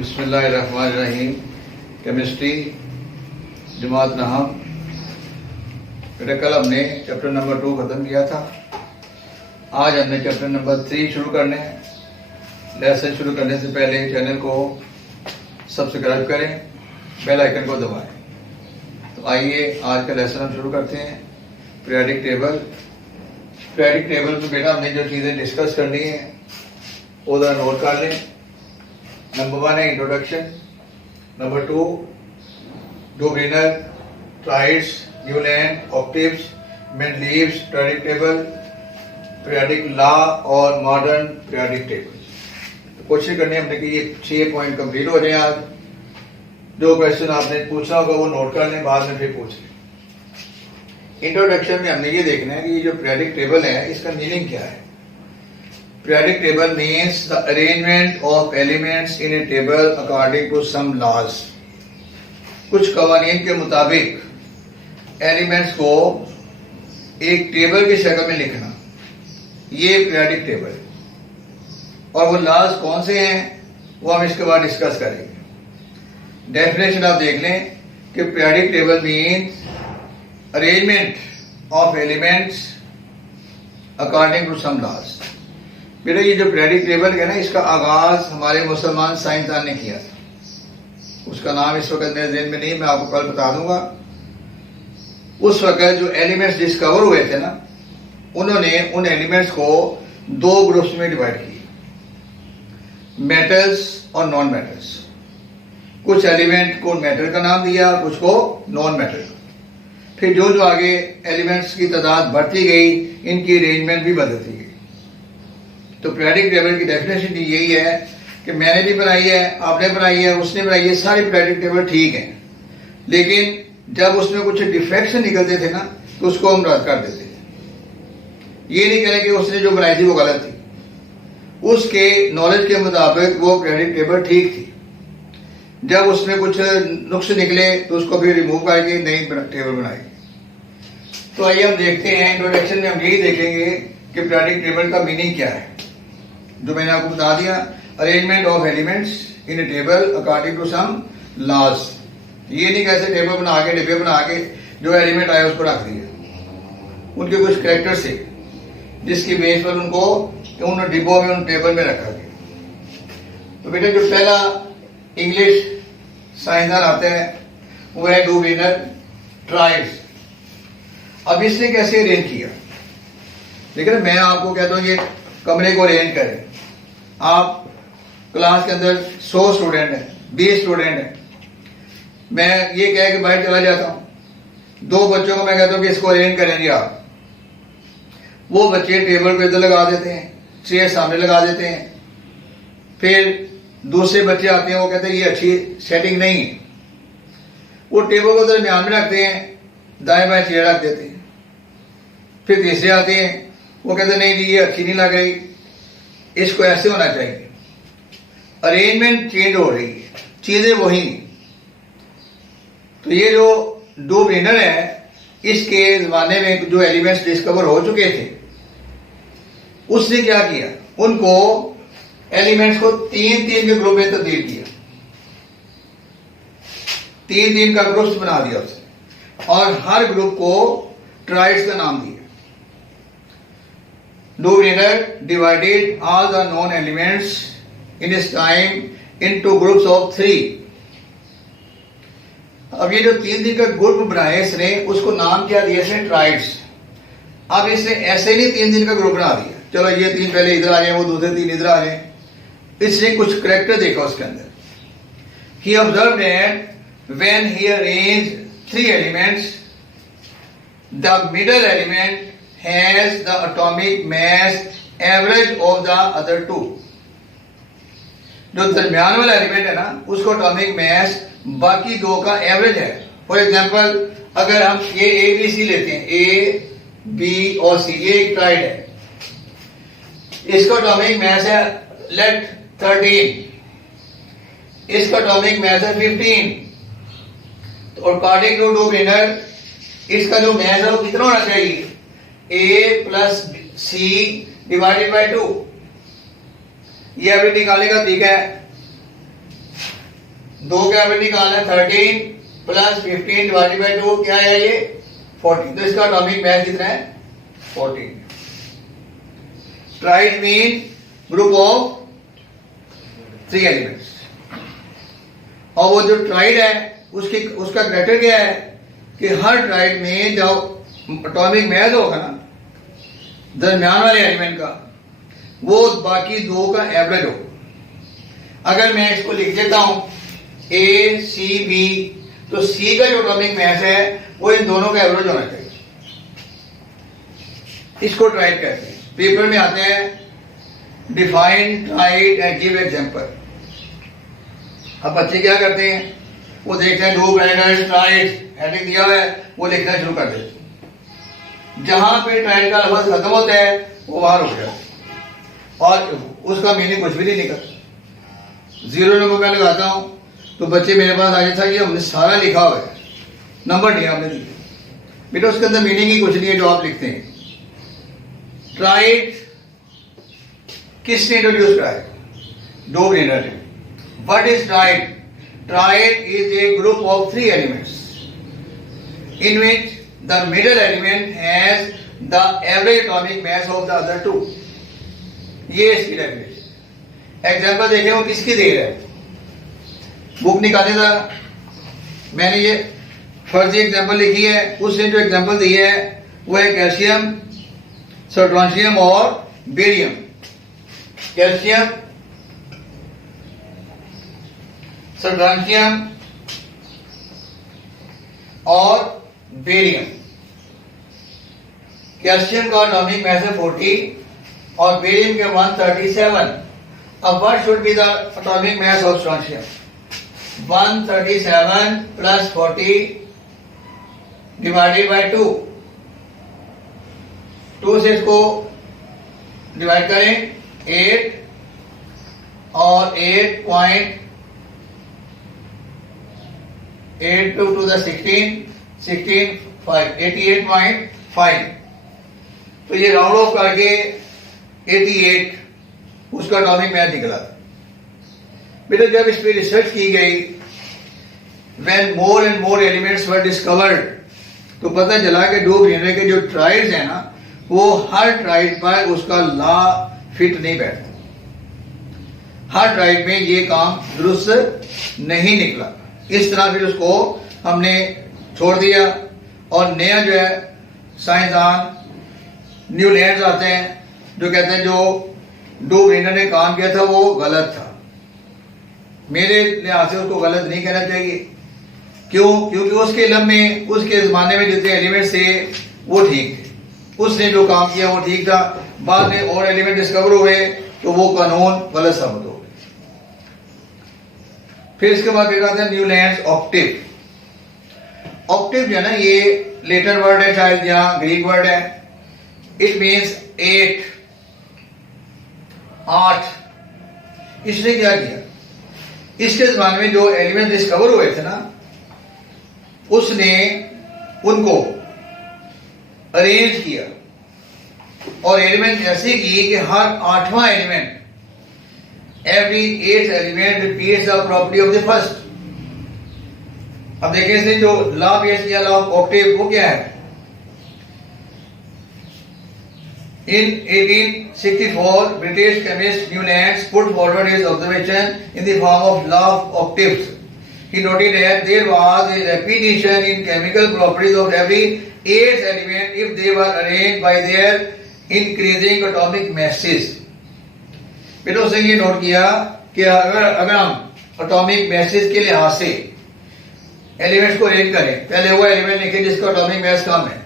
बिस्मिल्लाहिर्रहमानिर्रहीम। केमिस्ट्री जमात नहम। बेटा कल हमने चैप्टर नंबर 2 ख़त्म किया था। आज हमने चैप्टर नंबर 3 शुरू करने हैं। लेसन शुरू करने से पहले चैनल को सब्सक्राइब करें, बेल आइकन को दबाएं। तो आइए आज का लेसन हम शुरू करते हैं। Periodic table. पीरियडिक टेबल में बेटा हमने जो चीज़ें डिस्कस करनी है वो नोट कर लें। नंबर 1 है introduction. Number 2 Dominar, triads, union, octaves, Mendeleev's, periodic table, periodic law और मॉडर्न पीरियडिक टेबल। तो कोशिश करनी है हमने कि ये 6 पॉइंट कंप्लीट हो जाए आज। जो क्वेश्चन आपने पूछना होगा वो नोट कर लें, बाद में फिर पूछ लें। इंट्रोडक्शन में हमने ये देखना है कि ये जो पीरियडिक टेबल है इसका मीनिंग क्या है। Periodic table means the arrangement of elements in a table according to some laws. कुछ कवानीन के मुताबिक एलिमेंट्स को एक टेबल की शक्ल में लिखना, ये पीरियडिक टेबल है। और वो लॉज कौन से हैं वो हम इसके बाद डिस्कस करेंगे। डेफिनेशन आप देख लें कि periodic table means arrangement of elements according to some laws. बेटा ये जो पीरियडिक टेबल है ना, इसका आगाज हमारे मुसलमान साइंसदान ने किया था। उसका नाम इस वक्त मेरे ज़हन में नहीं, मैं आपको कल बता दूंगा। उस वक्त जो एलिमेंट्स डिस्कवर हुए थे ना, उन्होंने उन एलिमेंट्स को 2 ग्रुप्स में डिवाइड किए, मेटल्स और नॉन मेटल्स। कुछ एलिमेंट को मेटल का नाम दिया, कुछ को नॉन मेटल। फिर जो जो आगे एलिमेंट्स की तादाद बढ़ती गई, इनकी अरेंजमेंट भी बदलती गई। तो पीरियडिक टेबल की डेफिनेशन यही है कि मैंने भी बनाई है, आपने बनाई है, उसने बनाई है, सारी पीरियडिक टेबल ठीक है। लेकिन जब उसमें कुछ डिफेक्शन निकलते थे ना, तो उसको हम रद्द कर देते थे। ये नहीं कहें कि उसने जो बनाई थी वो गलत थी, उसके नॉलेज के मुताबिक वो पीरियडिक टेबल ठीक थी। जब उसमें कुछ नुक्स निकले तो उसको भी रिमूव करके नई टेबल बनाई। तो आइए हम देखते हैं, इंट्रोडक्शन में हम यही देखेंगे कि पीरियडिक टेबल का मीनिंग क्या है। जो मैंने आपको बता दिया, arrangement of elements in a table according to some laws. ये नहीं कैसे टेबल बना के डिब्बे बना के जो एलिमेंट आया उसको रख दिया। उनके कुछ कैरेक्टर्स थे जिसकी बेस पर उनको उन डिब्बों में, उन टेबल में रखा गया। तो बेटा जो पहला इंग्लिश साइंसदान आते हैं वो है डूबेनर ट्राइड्स। अब इसने कैसे अरेंज किया, लेकिन मैं आपको कहता हूँ ये कमरे को अरेंज करें। आप क्लास के अंदर 100 स्टूडेंट हैं, 20 स्टूडेंट हैं, मैं ये कह के बाहर चला जाता हूँ। 2 बच्चों को मैं कहता हूँ कि इसको अरेंज करेंगे आप। वो बच्चे टेबल पे इधर लगा देते हैं, चेयर सामने लगा देते हैं। फिर दूसरे बच्चे आते हैं, वो कहते हैं ये अच्छी सेटिंग नहीं है। वो टेबल को दरमियान में रखते हैं, दाएं बाएं चेयर रख देते हैं। फिर तीसरे आते हैं, वो कहते नहीं जी ये अच्छी नहीं लग रही, इसको ऐसे होना चाहिए। अरेंजमेंट चेंज हो रही है, चीजें वही। तो ये जो डूबेनर है, इसके जमाने में जो एलिमेंट्स डिस्कवर हो चुके थे, उसने क्या किया, उनको एलिमेंट्स को 3-3 के ग्रुप में तब्दील किया। 3-3 का ग्रुप्स बना दिया उसने, और हर ग्रुप को ट्राइड्स का नाम दिया। Dubiner divided all the known elements in his time into groups of 3. अब ये जो 3 का ग्रुप बनाया इसने, उसको नाम क्या दिया इसने, ट्राइड्स। अब इसने ऐसे नहीं 3 का ग्रुप बना दिया, चलो ये 3 पहले इधर आ जाए, वो दूसरे 3 इधर आ जाए। इसने कुछ करेक्टर देखा उसके अंदर। He observed that when he arranged 3 elements, the middle element has the atomic mass average of the other 2. जो दरमियान वाला एलिमेंट है ना, उसको एटॉमिक मास बाकी 2 का एवरेज है। फॉर एग्जांपल अगर हम ये ए बी सी लेते हैं, ए बी और सी, ये एक ट्राइड है, इसका एटॉमिक मास है लेट 13, इसका एटॉमिक मास है 15। तो अकॉर्डिंग टू डूबेनर इसका जो मास है वो कितना होना चाहिए, A plus C divided by 2। ये एवरेज निकालेगा, ठीक है। दो का एवरेज निकालना है 13 प्लस 15 डिवाइडेड बाय 2 क्या है ये 14। तो इसका एटॉमिक मास कितना है 14। Tried mean group of 3 elements. और वो जो ट्राइड है उसका क्राइटेरिया क्या है कि हर ट्राइड में जब एटॉमिक मास होगा ना दरमियान वाले एलिमेंट का वो बाकी दो का एवरेज हो। अगर मैं इसको लिख देता हूं ए सी बी, तो सी का जो एटॉमिक मास है वो इन दोनों का एवरेज होना चाहिए। इसको ट्राइड कहते हैं। पेपर में आते हैं define tried and give example. अब बच्चे क्या करते हैं वो देखते हैं दो ब्रैकेट ट्राइड हेडिंग दिया है वो लिखना शुरू कर देते हैं। जहां पे ट्राइड का लफ्ज खत्म होता है वो बाहर हो गया और उसका मीनिंग कुछ भी नहीं निकलता। 0 नंबर मैं लगाता हूं तो बच्चे मेरे पास आ जाता है कि हमने सारा लिखा हुआ है, नंबर नहीं आपने लिखे। बेटा उसके अंदर मीनिंग ही कुछ नहीं है जो आप लिखते हैं। ट्राइड किसने इंट्रोड्यूस करा है? डो ब्रेनर ने। What is tried? Tried is a group of 3 elements in which the middle element has the average atomic mass of the other 2। ये इसकी डेफिनेशन। एग्जांपल देखें वो किसकी दे रहा है, बुक निकाले था। मैंने ये फर्जी एग्जांपल लिखी है, उसने जो एग्जांपल दी है वो है कैल्शियम, स्ट्रोंशियम और बेरियम। कैल्शियम, स्ट्रोंशियम और बेरियम। कैल्शियम का एटॉमिक मास है 40 और बेरियम के 137। अब what should be the atomic mass of strontium? 137 plus 40 divided by 2। 2 से इसको डिवाइड करें 8 और 8.8 to the 16 5 88.5। तो ये राउंड ऑफ करके 88 उसका एटॉमिक मास निकला। बेटा जब इस पे रिसर्च की गई, when more and more elements were discovered, तो पता चला कि डो ब्रेनर के जो ट्राइड्स हैं ना वो हर ट्राइड पर उसका लॉ फिट नहीं बैठता। हर ट्राइड में ये काम दुरुस्त नहीं निकला। इस तरह फिर उसको हमने छोड़ दिया और नया जो है साइंसदान न्यू लैंड्स आते हैं जो कहते हैं जो डो ब्रेनर ने काम किया था वो गलत था। मेरे लिहाज से उसको गलत नहीं कहना चाहिए। क्यों? क्योंकि उसके इल्म में उसके जमाने में जितने एलिमेंट्स थे वो ठीक थे, उसने जो काम किया वो ठीक था। बाद में और एलिमेंट डिस्कवर हुए तो वो कानून गलत साबित हो गए। फिर इसके बाद देखा था न्यू लैंड्स ऑक्टेव। ऑक्टेव जो है ना ये लेटर वर्ड है, शायद यहाँ ग्रीक वर्ड है। It means 8। इसने क्या किया, इसके जमाने में जो एलिमेंट डिस्कवर हुए थे ना उसने उनको अरेंज किया और एलिमेंट ऐसे की कि हर 8वां element every 8th element repeats the property of the first। अब देखिए इसने जो लॉ पेश किया लॉ ऑफ ऑक्टेव वो क्या है? In 1864, British chemist Newlands put forward his observation in the form of law of octaves. He noted that there was a repetition in chemical properties of every 8th element if they were arranged by their increasing atomic masses। बेटा उसने ये note किया कि अगर हम atomic message के लिहाज से एलिमेंट्स को अरेंज करें, पहले वो एलिमेंट लिखे जिसका एटॉमिक मास कम है,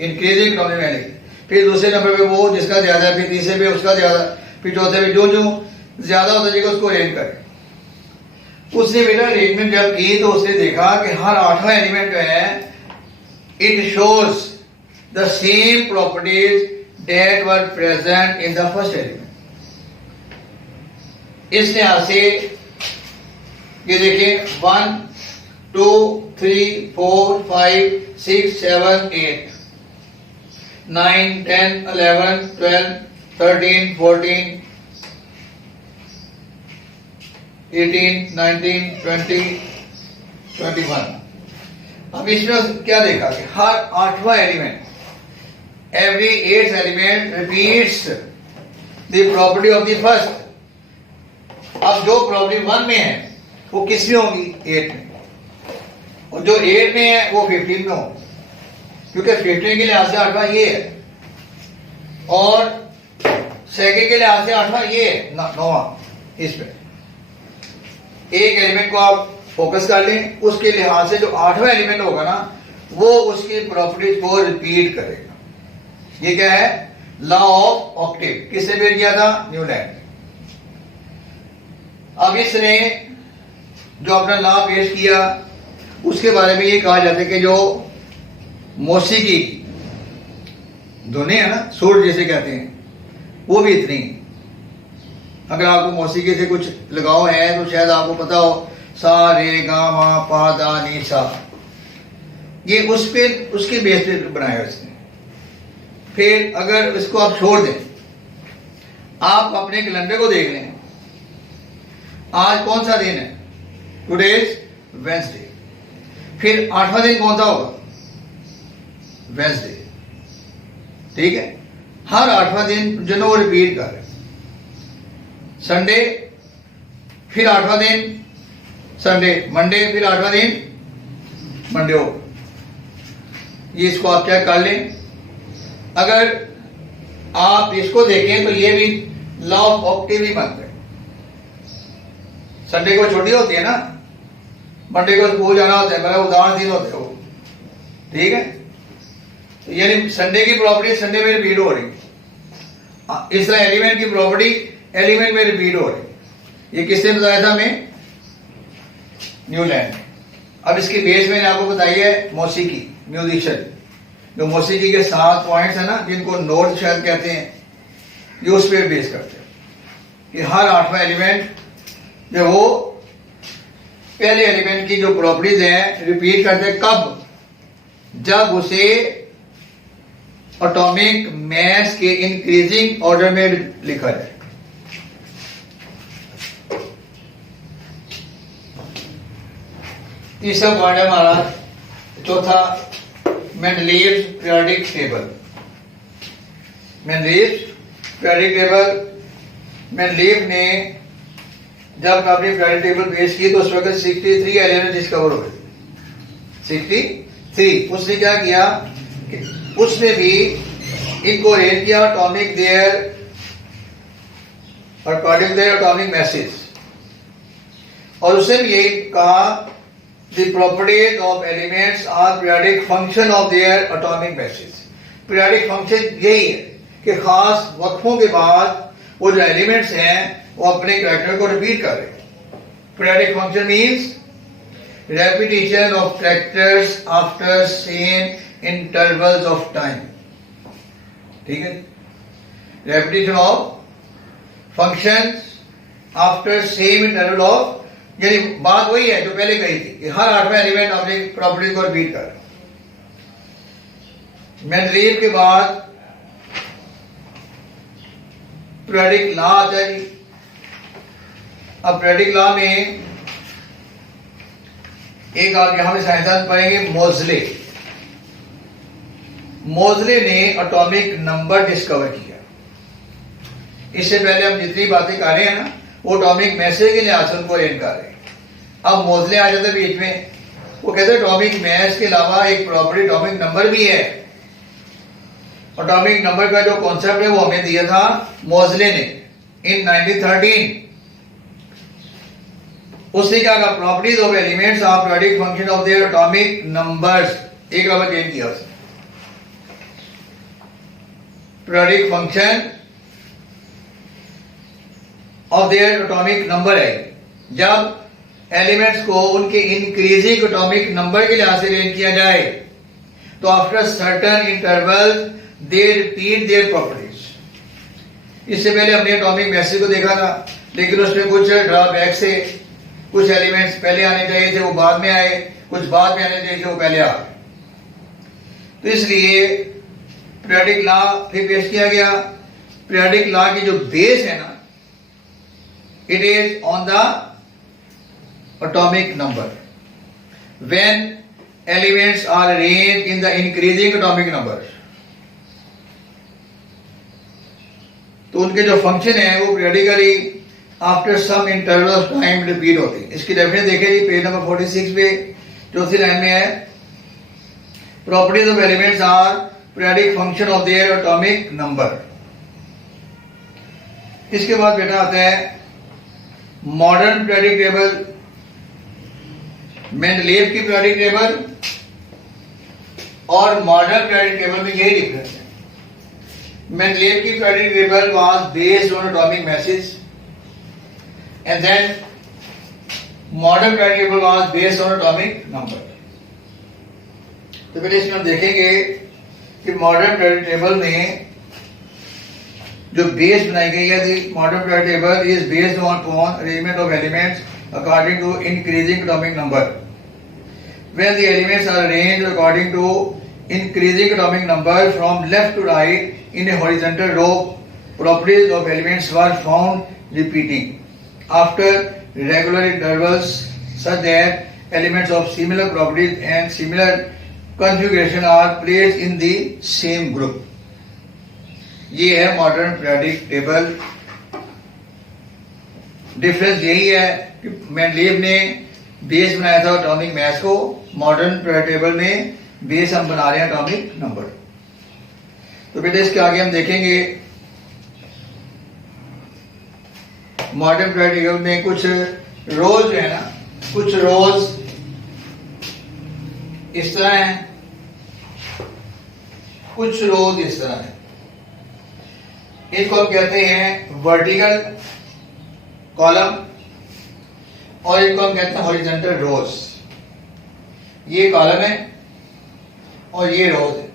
इंक्रीजिंग एटॉमिक मास लिखे, फिर दूसरे नंबर पे वो जिसका ज्यादा है, फिर तीसरे पे उसका ज्यादा, फिर चौथे पे जो जो ज्यादा होता जाएगा उसको अरेंज करें। उसने बेटा अरेंजमेंट जब की तो उसने देखा कि हर 8वां एलिमेंट जो है it shows the same properties that were present in the first element. इस लिहाज से ये देखिए 1 2 3 4 5 6 7 8 9 10 11 12 13 14 18, 19, 20, 21। अब इसमें क्या देखा कि हर आठवां element, every eighth element repeats the property of the first. अब जो प्रॉपर्टी 1 में है वो किस में होगी? 8 में, और जो 8 में है वो 15 में होगी, क्योंकि 15 के लिहाज से आठवां ये है और सेकंड के लिहाज से आठवां ये है, नौवां। इसमें एक एलिमेंट को आप फोकस कर लें, उसके लिहाज से जो आठवां एलिमेंट होगा ना वो उसकी प्रॉपर्टीज को रिपीट करेगा। ये क्या है? Law of Octave. किसने पेश किया था? न्यूलैंड। अब इसने जो अपना लॉ पेश किया उसके बारे में ये कहा जाता है कि जो मौसीकी धुनें है ना, सुर जिसे कहते हैं, वो भी इतनी। अगर आपको मौसीकी से कुछ लगाव है तो शायद आपको पता हो, सा रे गा मा पा दा नी सा, ये उस पे उसके बेस पे बनाया है इसने। फिर अगर इसको आप छोड़ दें, आप अपने कैलेंडर को देख लें, आज कौन सा दिन है? Today is Wednesday. फिर आठवां दिन कौन सा होगा? वेडनेसडे। ठीक है, हर आठवां दिन जो वो रिपीट कर रहे। संडे, फिर आठवां दिन संडे, मंडे, फिर आठवां दिन मंडे हो। ये इसको आप चेक कर लें। अगर आप इसको देखें तो ये भी लॉ ऑफ ऑक्टेव ही बनता है। संडे को छुट्टी होती है ना, मंडे को स्कूल जाना होता है, मतलब उदाहरण दिन होते हो। ठीक है, यानी संडे की प्रॉपर्टी संडे में रिपीट हो रही, इस तरह एलिमेंट की प्रॉपर्टी एलिमेंट में रिपीट हो रही। ये किसने बताया था हमें? न्यूलैंड। अब इसकी बेस मैंने आपको बताई है मौसीकी, म्यूजिशियन। जो मौसीकी के 7 पॉइंट्स है ना, जिनको नोट शायद कहते हैं, ये उस पर बेस करते हैं कि हर आठवां एलिमेंट जो वो पहले एलिमेंट की जो प्रॉपर्टीज हैं रिपीट करते हैं। कब? जब उसे एटॉमिक मास के इंक्रीजिंग ऑर्डर में लिखा जाए। तीसरा पॉइंट है हमारा, चौथा, Mendeleev's periodic table. Mendeleev's periodic table, Mendeleev ने जब अपनी पीरियोडिक टेबल पेश की तो उस वक्त 63 एलिमेंट डिस्कवर हुए। 63। उसने क्या किया कि उसने भी इनको अरेंज किया atomic their according their atomic masses, और उसने भी यही कहा the properties of elements are periodic function of their atomic masses। periodic function यही है कि खास वक्फों के बाद वो जो एलिमेंट्स हैं वो अपने कैरेक्टर को रिपीट कर रहे हैं। periodic function means repetition of characters after same intervals of time। ठीक है, repetition of functions after same interval of, यानी बात वही है जो पहले कही थी कि हर आठवां एलिमेंट अपनी प्रॉपर्टी को रिपीट कर। मेंडलीव के बाद पीरियोडिक लॉ आता है। अब पीरियोडिक लॉ में एक आप यहां पे साइंसदान पढ़ेंगे, मोज़ले। मोज़ले ने एटॉमिक नंबर डिस्कवर किया। इससे पहले हम जितनी बातें कर रहे हैं ना, वो एटॉमिक मैसेज के लिहाज से उनको अरेंज कर रहे हैं। अब मोज़ले आ जाते बीच में, वो कहते हैं एटॉमिक मैस के अलावा एक प्रॉपर्टी एटॉमिक नंबर भी है। एटॉमिक नंबर का जो कॉन्सेप्ट है वो हमें दिया था मोज़ले ने इन 1913। उससे क्या कहा? Properties of elements are periodic function of their atomic numbers. एक रबर चेंज किया उसने, periodic function of their atomic number है। जब एलिमेंट्स को उनके इंक्रीजिंग एटॉमिक नंबर के लिहाज से अरेंज किया जाए तो after certain interval they repeat their properties. इससे पहले हमने एटॉमिक मैसेज को देखा था, लेकिन उसमें कुछ ड्रॉबैक से कुछ एलिमेंट्स पहले आने चाहिए थे वो बाद में आए, कुछ बाद में आने चाहिए थे वो पहले आ गए। तो इसलिए पीरियोडिक लॉ फिर पेश किया गया। पीरियोडिक लॉ की जो बेस है ना, it is on the atomic number. When elements are arranged in the increasing atomic number, तो उनके जो फंक्शन है वो periodically after some interval of time repeat होती है. इसकी डेफिनेशन देखें जी पेज नंबर 46 पे चौथी लाइन में है. Properties of elements are periodic function of their atomic number. इसके बाद बेटा आता है मॉडर्न पीरियडिक टेबल, मेंडलीव की पीरियडिक टेबल और मॉडर्न पीरियडिक टेबल में यही डिफरेंस है. मेंडलीव की periodic table was based on atomic masses and then modern periodic table was based on atomic number. तो पहले इसमें हम देखेंगे कि मॉडर्न पीरियडिक टेबल में जो बेस बनाई गई है, modern periodic table is based on arrangement of elements according to increasing atomic number. When the elements are arranged according to increasing atomic number from left to right in a horizontal row, properties of elements were found repeating after regular intervals such that elements of similar properties and similar configuration are placed in the same group. ये है modern periodic table. Difference यही है कि Mendeleev ने base बनाया था atomic mass को, modern periodic table में बेस हम बना रहे हैं एटॉमिक नंबर. तो बेटा इसके आगे हम देखेंगे मॉडर्न पीरियडिक टेबल में कुछ रोज जो है ना, कुछ रोज इस तरह हैं, कुछ रोज इस तरह हैं. इसको हम कहते हैं वर्टिकल कॉलम और इनको हम कहते हैं हॉरिजॉन्टल रोज. ये कॉलम है और ये रोज है.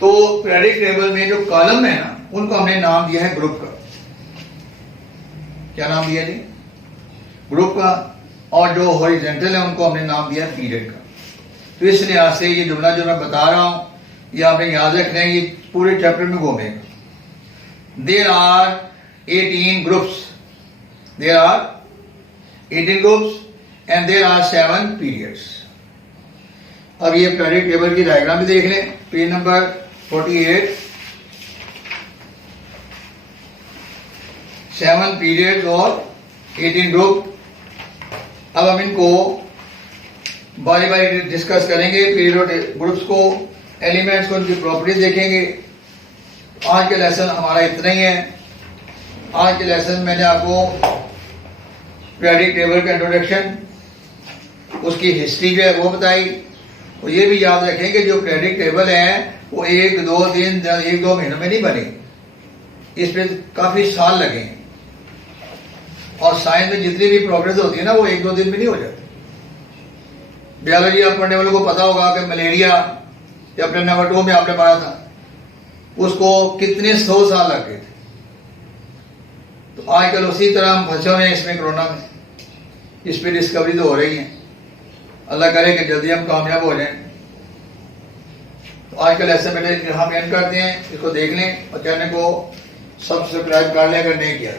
तो पीरियडिक टेबल में जो कॉलम है ना, उनको हमने नाम दिया है ग्रुप का. क्या नाम दिया जी? ग्रुप का. और जो हॉरिजॉन्टल है उनको हमने नाम दिया पीरियड का. तो इस लिहाज से ये जुमला जो मैं बता रहा हूं ये आपने याद रखना है, ये पूरे चैप्टर में घूमेगा. There are 18 groups, there are 18 groups and there are 7 periods. अब ये पीरियडिक टेबल की डायग्राम भी देख लें, पेज नंबर 48. 7 पीरियड्स और 18 ग्रुप. अब हम इनको बारी बारी डिस्कस करेंगे. पीरियड ग्रुप्स को, एलिमेंट्स को, उनकी प्रॉपर्टीज देखेंगे. आज के लेसन हमारा इतना ही है. आज के लेसन मैंने आपको पीरियडिक टेबल का इंट्रोडक्शन, उसकी हिस्ट्री जो है वो बताई. और ये भी याद रखें कि जो पीरियडिक टेबल है वो 1-2 दिन 1-2 महीनों में नहीं बने, इस पे काफी साल लगे हैं. और साइंस में जितनी भी प्रोग्रेस होती है ना वो 1-2 दिन में नहीं हो जाती. बायोलॉजी आप पढ़ने वालों को पता होगा कि मलेरिया चैप्टर नंबर 2 में आपने पढ़ा था, उसको कितने 100 साल लग गए थे. तो आजकल उसी तरह हम फंसे हुए हैं इसमें, कोरोना में. इस पर डिस्कवरी तो हो रही है. अल्लाह करे कि जल्दी हम कामयाब हो जाएं. तो आजकल ऐसे बेटे यहाँ पे एंड करते हैं, इसको देख लें और चैनल को सब्सक्राइब कर लें अगर नहीं किया.